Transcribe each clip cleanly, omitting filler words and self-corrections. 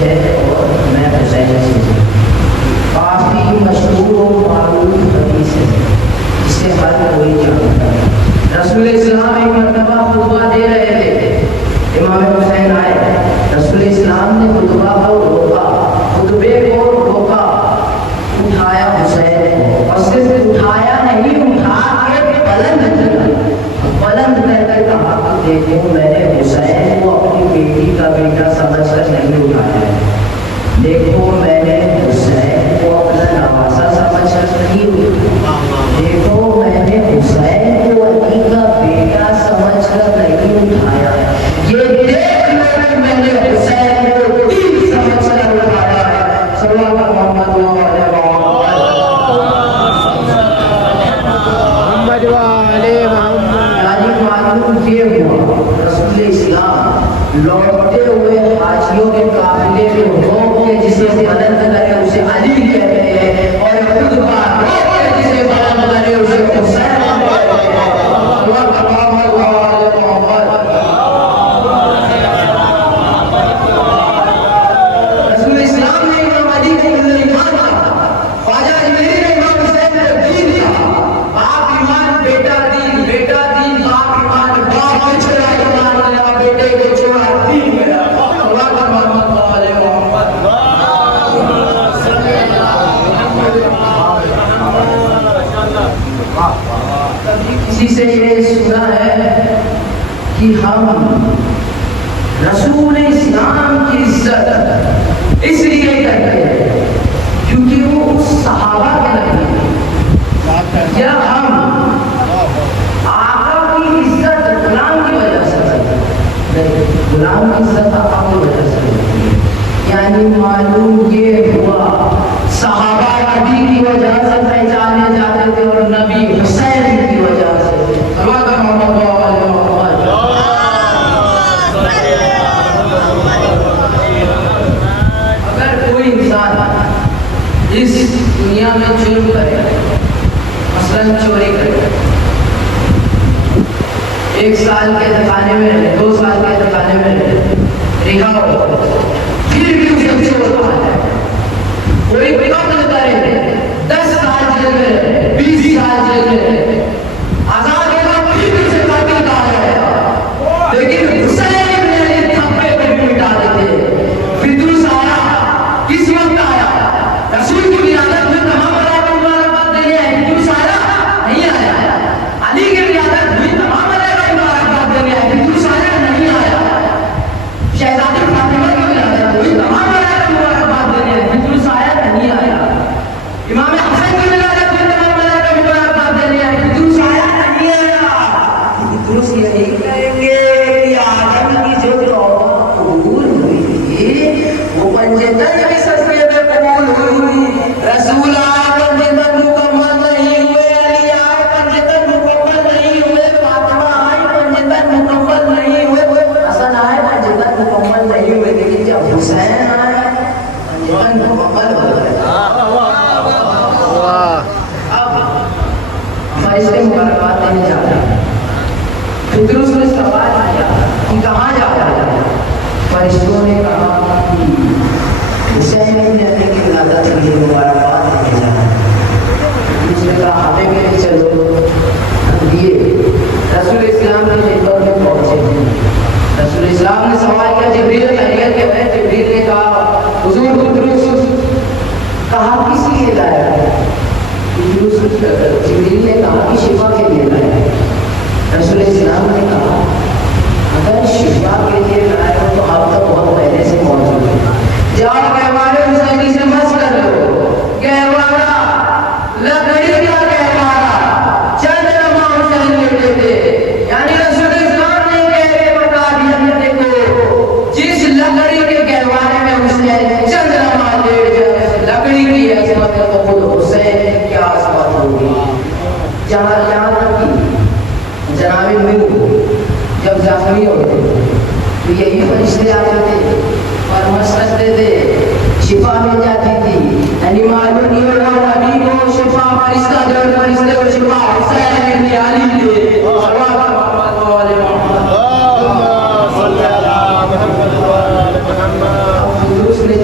ہے اور میں حسین سے ہوں. کافی مشہور و معروف حدیث ہے جسے ہر کوئی جانتا ہے. رسول اسلام ایک مرتبہ خطبہ دے رہے تھے، امام حسین آئے، رسول اسلام نے خطبہ کو روکا، خطبے کو روکا، اٹھایا حسین کو، اور صرف اٹھایا نہیں، اٹھا کے بلند کیا، بلند کر کے کہا کہ دیکھو میں نے حسین کو اپنی بیٹی کا بیٹا سمجھ کر نہیں اٹھایا ہے، دیکھو میں نے حسین کو اپنا نواسا سمجھ کر نہیں اٹھایا، دیکھو میں نے حسین کو علی کا بیٹا سمجھ کر نہیں اٹھایا، یہ دیکھ لو کہ میں نے حسین کو دین سمجھ کر اٹھایا ہے. صلی اللہ محمد وعلیہ محمد وعلیہ محمد. یعنی معلوم یہ ہوا رسول اسلام لوٹتے ہوئے حاجیوں کے قافلے میں ہو کے جسے بلند کرے اسے علی کہتے ہیں، اور خود بات ہو کے جسے بلند کرے اسے حسین کہتے ہیں. رسول اسلام نے امام علی کو ایمان کہا، خواجہ اجمیری نے امام حسین کو دین کہا. باپ ایمان بیٹا دین، بیٹا دین باپ ایمان، باپ کو چھوڑا ایمان گیا، بیٹے کو چھوڑا دین گیا. کسی سے یہ سنا ہے کہ ہم رسول اسلام کی عزت اس لیے کرتے ہیں کیونکہ وہ صحابہ کے نبی، یا ہم آقا کی عزت غلام کی وجہ سے کرتے ہیں، غلام کی عزت آقا کی وجہ سے کرتے ہیں. یعنی معلوم یہ ہوا صحابہ نبی کی وجہ سے پہچانے جاتے تھے اور نبی حسین کی وجہ سے. اگر کوئی انسان اس دنیا میں جرم کرے، مثلاً چوری کرے، 1 سال کے دکانے میں رہے، 2 سال کے دکانے میں رہے، رہا ہو، پھر بھی اسے چور کہا جائے. کوئی قتل کرے، 10 سال جیل میں رہے، 20 سال جیل میں رہے، آزاد ہوگا پھر بھی اسے قاتل کہا جائے گا. لیکن حسین ابن علی تھپے پہ بھی مٹا دیتے. فردوس آیا، کس وقت آیا؟ رسول کی ولادت میں تمام ملائکہ مبارکباد دینے آئے. فردوس آیا نہیں آیا. علی کی ولادت میں تمام ملائکہ مبارکباد دینے آئے. فردوس آیا نہیں آیا. شہزادی فاطمہ کی ولادت میں تمام ملائکہ مبارکباد دینے آئے. فردوس آیا نہیں آیا. امام حسن کی ولادت میں تمام ملائکہ مبارکباد دینے آئے. فردوس آیا نہیں آیا. فردوس یہی کہیں گے کہ آدم کی جو توبہ قبول ہوئی وہ پنجتن کی سجدے میں قبول ہوئی. رسول آئے پنجتن مکمل نہیں ہوئے، علی آئے پنجتن مکمل نہیں ہوئے، فاطمہ آئی پنجتن مکمل نہیں ہوئے، حسن آئے پنجتن مکمل نہیں ہوئے، لیکن جب حسین آئے پنجتن مکمل ہو گئے. اب فرشتے مبارکباد دینے جا رہے ہیں. فردوس نے سوال کیا کہ کہاں جا رہا ہے؟ فرشتوں نے کہا کہ حسین ابن علی کی ولادت کے لیے مبارکباد دینے جا رہا ہے. اس نے کہا ہمیں بھی چلو. یہ رسول اسلام کے ممبر میں پہنچے. رسول اسلام نے سوال کیا جبریل خیریت کہتے ہیں. جبریل نے کہا حضور فردوس کہا کس لیے لایا ہے؟ جبریل نے کہا کہ شفا کے لیے لایا ہے. رسول اسلام نے کہا اگر شفا کے لیے لائے ہو تو آپ تو بہت پہلے سے موجود ہیں. جاؤ کہوارے حسینی سے مس کر لو. کہوارا لکڑی کا کہوارا چند لمحہ حسین لیتے تھے. یعنی رسول اسلام نے کہہ کے بتا دیا کہ دیکھو جس لکڑی کے کہوارے میں حسین چند لمحہ لیٹ جائے، لکڑی کی عظمت ہے تو خود حسین کی کیا عظمت ہوگی. جہاں یہاں تک کی جناب نور جب زخمی ہوتے تو یہی فرشتے آتے تھے اور مس کرتے تھے، شفا مل جاتی تھی. یعنی معلوم یہ ہوا نبی کو شفا فرشتہ جو فرشتے کو شفا حسین ابن علی دے. فردوس نے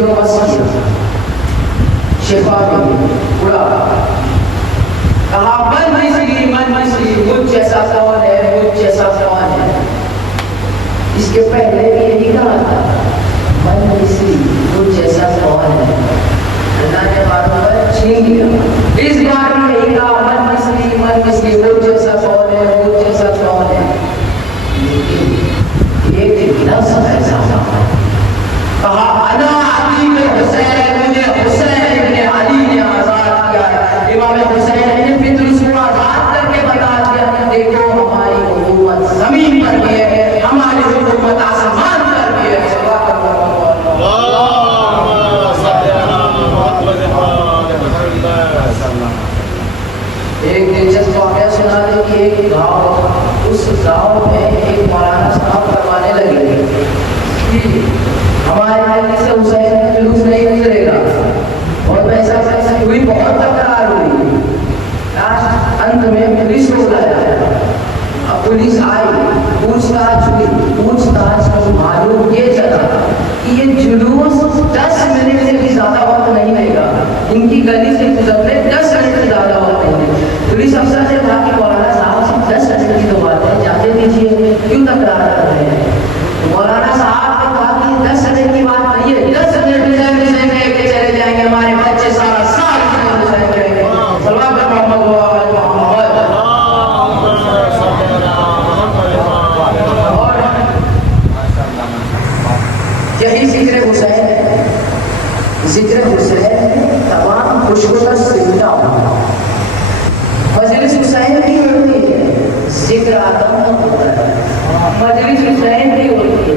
کہ یہ جلوس 10 منٹ سے بھی زیادہ وقت نہیں لے گا، ان کی گلی سے گزرنے 10 منٹ سے زیادہ وقت نہیں لے گا۔ پولیس افسر نے کہا کہ مولانا صاحب صرف 10 منٹ کی تو بات ہے، جانے دیجیے، کیوں تکرار کر رہے ہیں؟ مولانا صاحب نے کہا کہ 10 منٹ کی بات نہیں ہے، 10 منٹ میں چلے جائیں گے، ہمارے بچے سارا سال کریں گے۔ صلوات محمد و آل محمد۔ اور یہی ذکر حسین ہے، ذکر حسین تمام خوشبو کا سمٹا ہوا۔ مجلس حسین بھی ہوتی ہے، ذکر آدم کا ہوتا ہے۔ مجلس حسین بھی ہوتی ہے،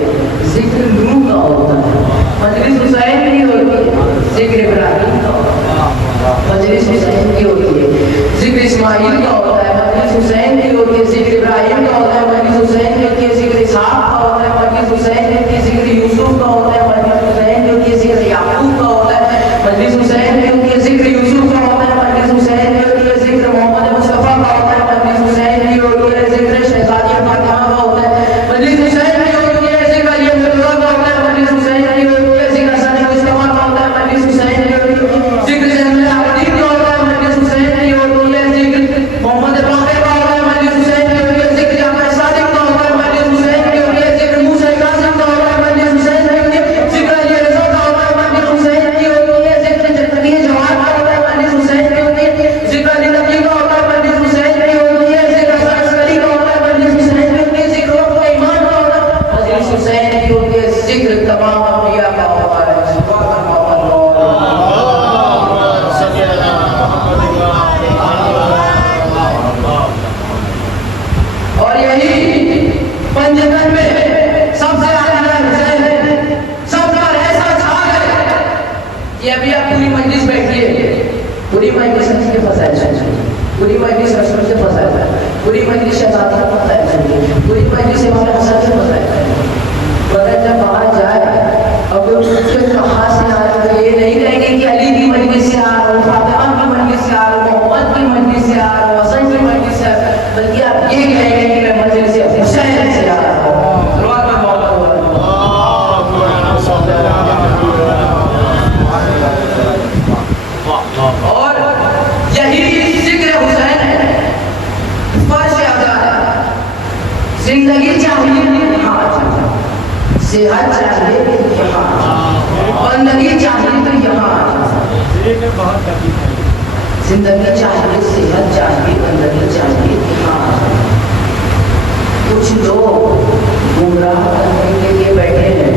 ذکر نوح کا ہوتا ہے۔ مجلس حسین بھی ہوتی ہے، ذکر ابراہیم کا ہوتا ہے۔ مجلس حسین بھی ہوتی ہے، ذکر اسماعیل کا ہوتا ہے۔ مجلس حسین بھی ہوتی ہے، ذکر ابراہیم کا ہوتا ہے۔ مجلس حسین بھی ہوتی ہے، ذکر اسحاق کا ہوتا ہے۔ مجلس حسین بھی ہوتی ہے، ذکر یوسف کا ہوتا ہے۔ مجلس حسین بھی ہوتی ہے، ذکر یعقوب کا ہوتا ہے۔ مجلس حسین بھی ہوتی ہے، ذکر یوسف کا ہوتا ہے۔ مجلس حسین بھی ہوتی ہے، ذکر محمد مصطفیٰ کا ہوتا ہے۔ مجلس حسین بھی ہوتی ہے، ذکر شہزادی فاطمہ کا ہوتا ہے۔ مجلس حسین بھی ہوتی ہے، ذکر علی عبداللہ کا ہوتا ہے۔ مجلس حسین بھی ہوتی ہے، ذکر حسن مصطفیٰ کا ہوتا ہے۔ مجلس حسین بھی ہوتی ہے، ذکر زین العابدین کا ہوتا ہے۔ مجلس حسین بھی ہوتی ہے، ذکر محمد باقر کا ہوتا ہے۔ مجلس حسین بھی ہوتی ہے، ذکر جعفر صادق کا ہوتا ہے۔ مجلس حسین بھی ہوتی ہے، ذکر موسیٰ کاظم کا ہوتا ہے۔ مجلس حسین بھی ہوتی ہے، ذکر علی رضا کا ہوتا ہے۔ مجلس حسین بھی ہوتی ہے، ذکر جنتی جوان کا ہوتا ہے۔ مجلس حسین بھی ہوتی ہے، ذکر علی نبی کا ہوتا ہے۔ مجلس حسین بھی ہوتی ہے، ذکر حسن عسکری کا ہوتا ہے۔ مجلس حسین بھی ہوتی ہے، ذکر وقت ایمان کا ہوتا ہے۔ مجلس حسین بھی ہوتی ہے، ذکر تمام انبیاء کا ہوتا ہے۔ اور یہی پنجتن میں سب سے آخر حسین ہے، سب پر ایسا چھا ہے کہ ابھی آپ پوری مجلس بیٹھی ہے، پوری مجلس رسول کے فضائل سنیے، پوری مجلس رسول کے فضائل سنیے، پوری مجلس شہزادی کے فضائل سنیے، پوری مجلس امام حسن کے فضائل سنیے۔ مگر جب باہر جائے اور کوئی پوچھے کہاں سے آ رہے ہو، یہ نہیں کہیں گے کہ علی کی مجلس سے آ رہا ہوں، فاطمہ کی مجلس سے آ رہا ہوں، محمد کی مجلس سے آ رہا ہوں، حسن کی مجلس سے آ رہا ہوں، بلکہ آپ یہ کہیں گے کہ میں مجلس حسین سے آ رہا ہوں۔ صلوات میں محمد اور یہی ذکر حسین ہے، فرش آزاد ہے۔ زندگی چاہیے یہاں، صحت چاہیے یہاں، بندگی چاہیے تو یہاں، زندگی چاہیے، صحت چاہیے، بندگی چاہیے یہاں۔ کچھ لوگ گمراہ کرنے کے لیے بیٹھے ہیں،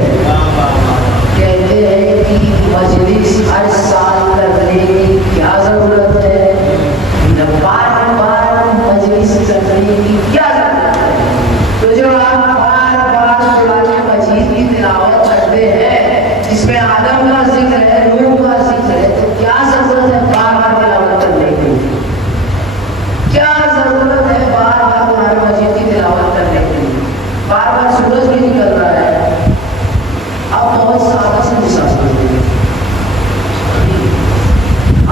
کہتے ہیں کہ مجلس ہر سال کرنے کی کیا ضرورت ہے، بار بار مجلس کرنے کی کیا ضرورت ہے؟ تو جو آپ بار بار قرآن مجید کی تلاوت کرتے ہیں جس میں آدم کا ذکر ہے، نوح کا ذکر ہے، تو کیا ضرورت ہے بار بار تلاوت کرنے کی؟ کیا ضرورت ہے بار بار قرآن مجید کی تلاوت کرنے کی؟ بار بار سورج بھی نکل رہا ہے۔ اب بہت سادہ سے مثال دیں،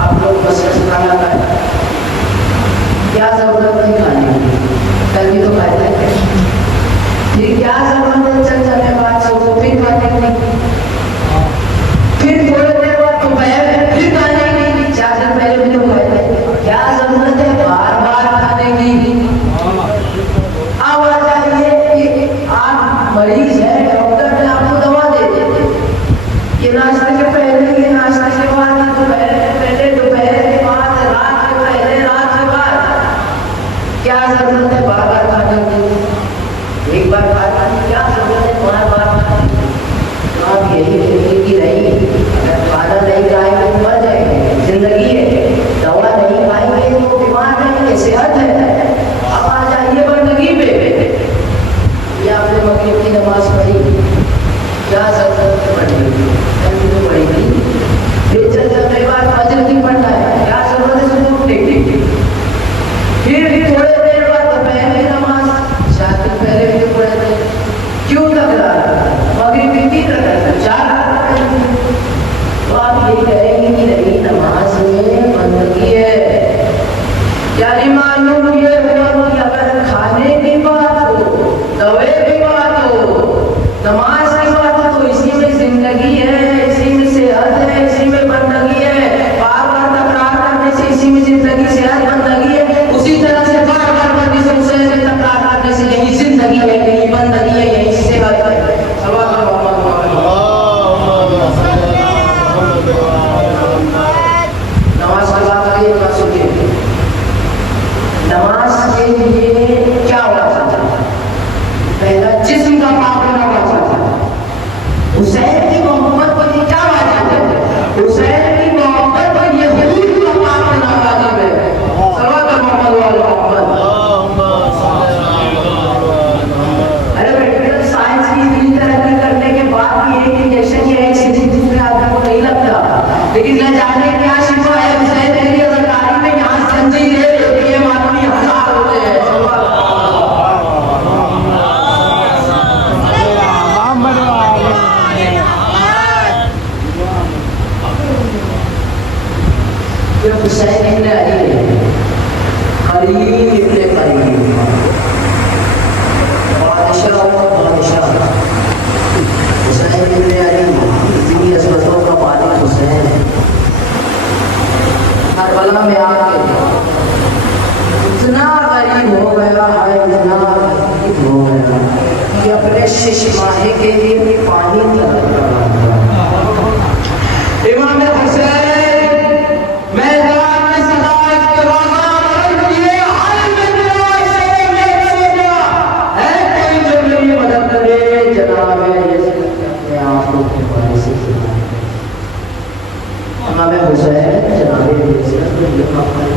آپ لوگ بس کھانا کھائیں، کیا ضرورت نہیں کھانے کی؟ کل بھی تو کھاتے ہیں، پھر کیا ضرورت ہے چل جانے بعد سو پھر کھانے کی، پھر تھوڑے دیر بعد دوپہر پھر کھانے کی، 4 دن پہلے بھی تو کھائے تھے، کیا ضرورت ہے بار بار کھانے کی؟ اب آ جائیے کہ آپ مریض ہیں، ڈاکٹر نے آپ کو دوا دے دیتے، یہ ناشتے کے پہلے، یہ ناشتے کے بعد، دوپہر کے پہلے، دوپہر کے بعد، رات کے پہلے، رات کے بعد، کیا ضرورت ہے بار بار کھانے کی؟ ایک بار کھانا کی کیا ضرورت ہے بار بار کھانے کی؟ تو آپ یہی کہیں کہ نہیں، اگر کھانا نہیں کھائیں گے تو مر جائیں گے، زندگی ہے، دوا نہیں کھائیں گے تو بیمار رہیں گے، صحت ہے۔ اب آ جائیے بندگی پہ، یہ آپ نے مغرب کی نماز پڑھی، کیا ضرورت ہے پڑھنے کی؟ کبھی تو پڑھی نہیں، پھر چل جانے بعد فجر کی پڑھنا ہے، کیا ضرورت ہے صبح اٹھنے کی؟ پھر تھوڑے دیر بعد دوپہر کی نماز، 4 دن پہلے بھی پڑھے تھے، کیوں تک رہا؟ مغرب کی 3 رکعت، 4 رکعت، یہ حسین ابن علی ہے، قریب ابن قریب، بادشاہ و بادشاہ حسین ابن علی، اتنی عظمتوں کا مالک حسین ہے۔ کربلا میں آ کے اتنا غریب ہو گیا ہے، اتنا غریب ہو گیا کہ اپنے شش ماہی کے لیے بھی پانی طلب رہا ہے۔ امام حسین میدان میں صدارت کے بازار کیے، ہر میدان سے میں سوچا ہے کوئی جو میری مدد کرے، جناب یزید اپنے آپ کو تمہارے سے سنا۔ امام حسین جناب یزید کو لکھا ہے،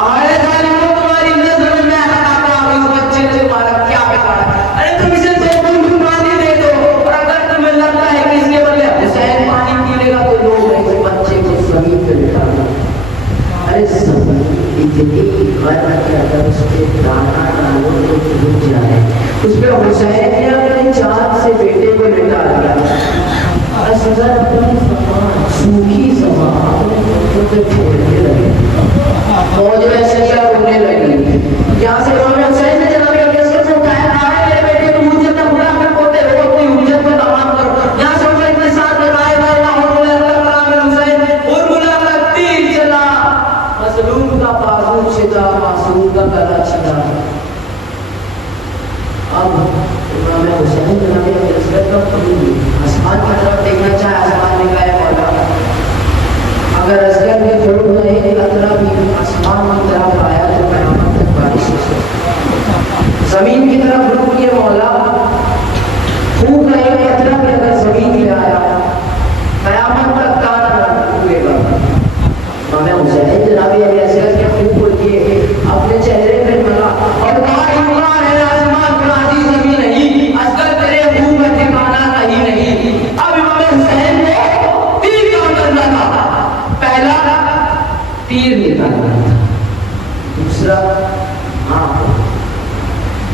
آئے ظالموں تمہاری نظر میں ہٹاتا ہوں اس بچے نے تمہارا کیا بگاڑا، ارے تم اسے دو بوند پانی دے دو، اور اگر تمہیں لگتا ہے کہ اس کے بدلے حسین پانی پی لے گا تو لوگ اس بچے کو زمین پہ لٹا دو۔ ارے زمین اتنی غرق کہ اگر اس پہ دانا ڈالو تو ڈوب جائے، اس پہ حسین نے اپنے چاند سے بیٹے کو لٹا دیا۔ اصغر اپنی زبان سوکھی زبان اپنے پہ پھیلنے لگے، موج ایسے کیا ہونے لگی، یہاں سے امام حسین نے جناب یزید کو کہا ہے میرے بیٹے کو مجھے تم بڑا کر ہوتے ہو، اپنی حجت کو تمام کرو۔ یہاں سے عمر اتنے ساتھ لگائے گا اللہ حسین اور بلا کر تیر چلا، مظلوم کا بازو چھدا، معصوم کا گلا چھدا۔ اب امام حسین جناب یزید کا آسمان کی طرف دیکھنا چاہے، آسمان میں گئے مولا، اگر اصغر کے جھوٹ میں ایک قطرہ بھی آسمان کی طرف آیا تو قیامت تک بارش ہو سکتی، زمین کی طرف رک کے مولا پھونک رہے ایک قطرہ بھی اگر زمین پہ آیا قیامت تک کان نہ ٹوٹے گا۔ امام حسین جناب یزید کے منہ کھول کے اپنے چہرے پہ ملا اور کہا ایمان ہے آسمان پر آدھی زمین نہیں، اصغر تیرے منہ میں ٹھکانا کہیں نہیں۔ اب امام حسین کو تیر کام کرنا تھا، پہلا تیر نکالنا تھا، دوسرا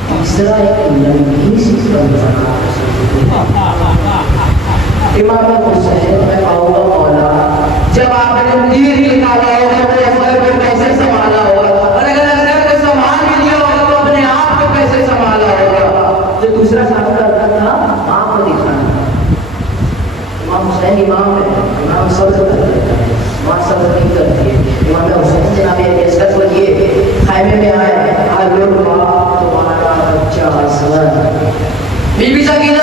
تیسرا ایک لمبی سی بنا۔ امام حسین میں کہوں گا مولا جب آپ نے تیر نکالا ہوگا تو اصغر کو کیسے سنبھالا ہوگا، اور اگر اصغر کو سنبھال بھی لیا ہوگا تو اپنے آپ کو کیسے سنبھالا ہوگا۔ جو دوسرا کام کرنا تھا ماں کو دکھانا تھا۔ امام حسین امام ہے، امام صبر کرتا ہے، ماں صبر نہیں کرتی ہے۔ امام حسین جناب یزید کو یہ خیمے میں آئے، حضور باپ تمہارا بچہ اصغر، بی بی سکینہ